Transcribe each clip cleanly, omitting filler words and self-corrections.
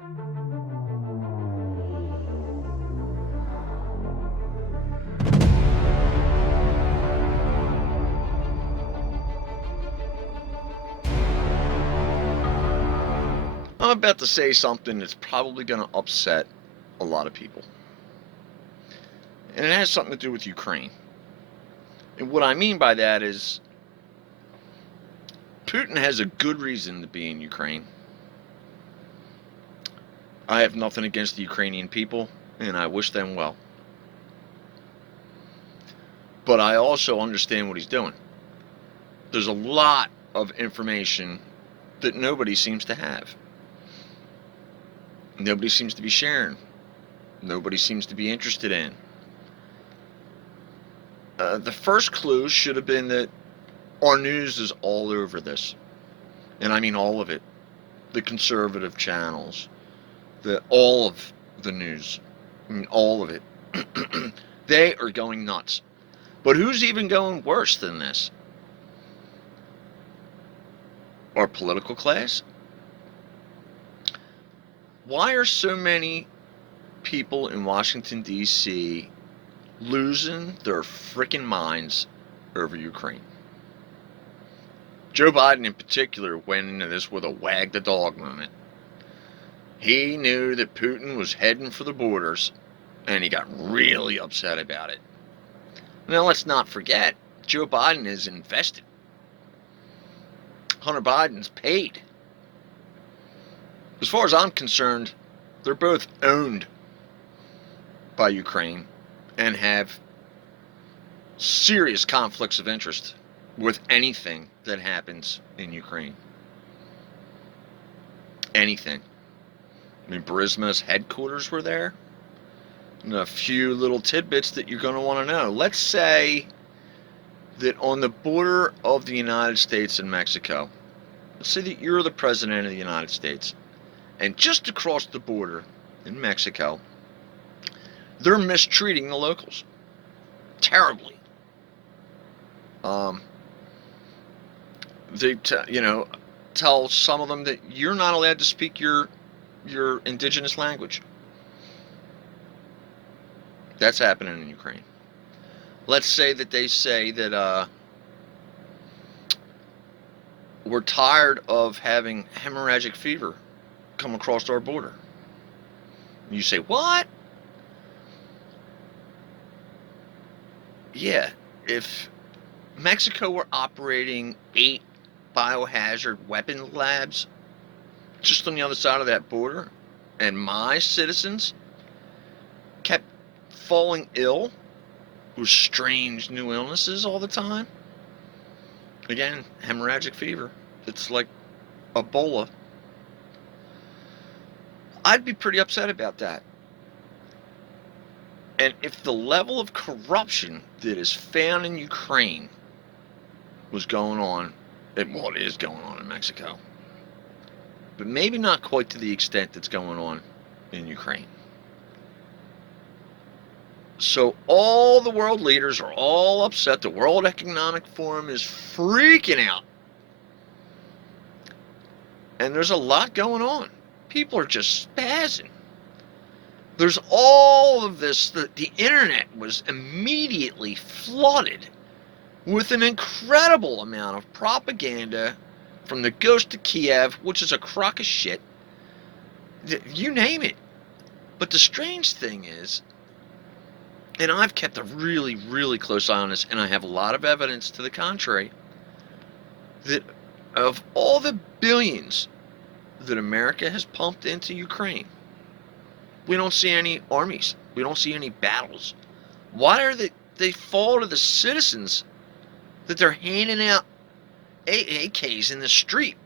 I'm about to say something that's probably going to upset a lot of people. And it has something to do with Ukraine. And what I mean by that is Putin has a good reason to be in Ukraine. I have nothing against the Ukrainian people, and I wish them well. But I also understand what he's doing. There's a lot of information that nobody seems to have. Nobody seems to be sharing. Nobody seems to be interested in. The first clue should have been that our news is all over this. And I mean all of it. The conservative channels. All of the news. I mean all of it. They are going nuts. But who's even going worse than this? Our political class? Why are so many people in Washington, D.C. losing their freaking minds over Ukraine? Joe Biden in particular went into this with a wag the dog moment. He knew that Putin was heading for the borders, and he got really upset about it. Now let's not forget, Joe Biden is invested. Hunter Biden's paid. As far as I'm concerned, they're both owned by Ukraine and have serious conflicts of interest with anything that happens in Ukraine. Anything. I mean, Burisma's headquarters were there. And a few little tidbits that you're going to want to know. Let's say that on the border of the United States and Mexico, let's say that you're the president of the United States, and just across the border in Mexico, they're mistreating the locals terribly. They tell some of them that you're not allowed to speak your indigenous language. That's happening in Ukraine. Let's say that they say that we're tired of having hemorrhagic fever come across our border. You say, what? Yeah, if Mexico were operating 8 biohazard weapon labs just on the other side of that border, and my citizens kept falling ill with strange new illnesses all the time, again, hemorrhagic fever, it's like Ebola, I'd be pretty upset about that. And if the level of corruption that is found in Ukraine was going on, and what is going on in Mexico, but maybe not quite to the extent that's going on in Ukraine. So all the world leaders are all upset. The World Economic Forum is freaking out. And there's a lot going on. People are just spazzing. There's all of this. The internet was immediately flooded with an incredible amount of propaganda from the Ghost of Kiev, which is a crock of shit. You name it. But the strange thing is, and I've kept a really, really close eye on this, and I have a lot of evidence to the contrary, that of all the billions that America has pumped into Ukraine, we don't see any armies. We don't see any battles. Why are they fall to the citizens that they're handing out AKs in the street,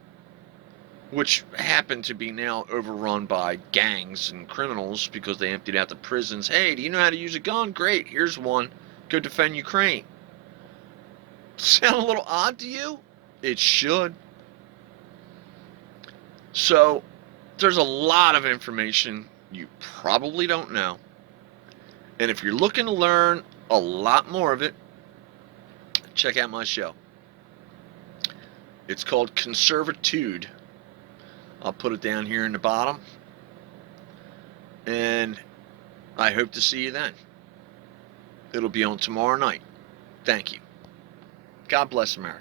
which happen to be now overrun by gangs and criminals because they emptied out the prisons. Hey, do you know how to use a gun? Great, here's one. Go defend Ukraine. Sound a little odd to you? It should. So, there's a lot of information you probably don't know. And if you're looking to learn a lot more of it, check out my show. It's called ConservaTUDE. I'll put it down here in the bottom. And I hope to see you then. It'll be on tomorrow night. Thank you. God bless America.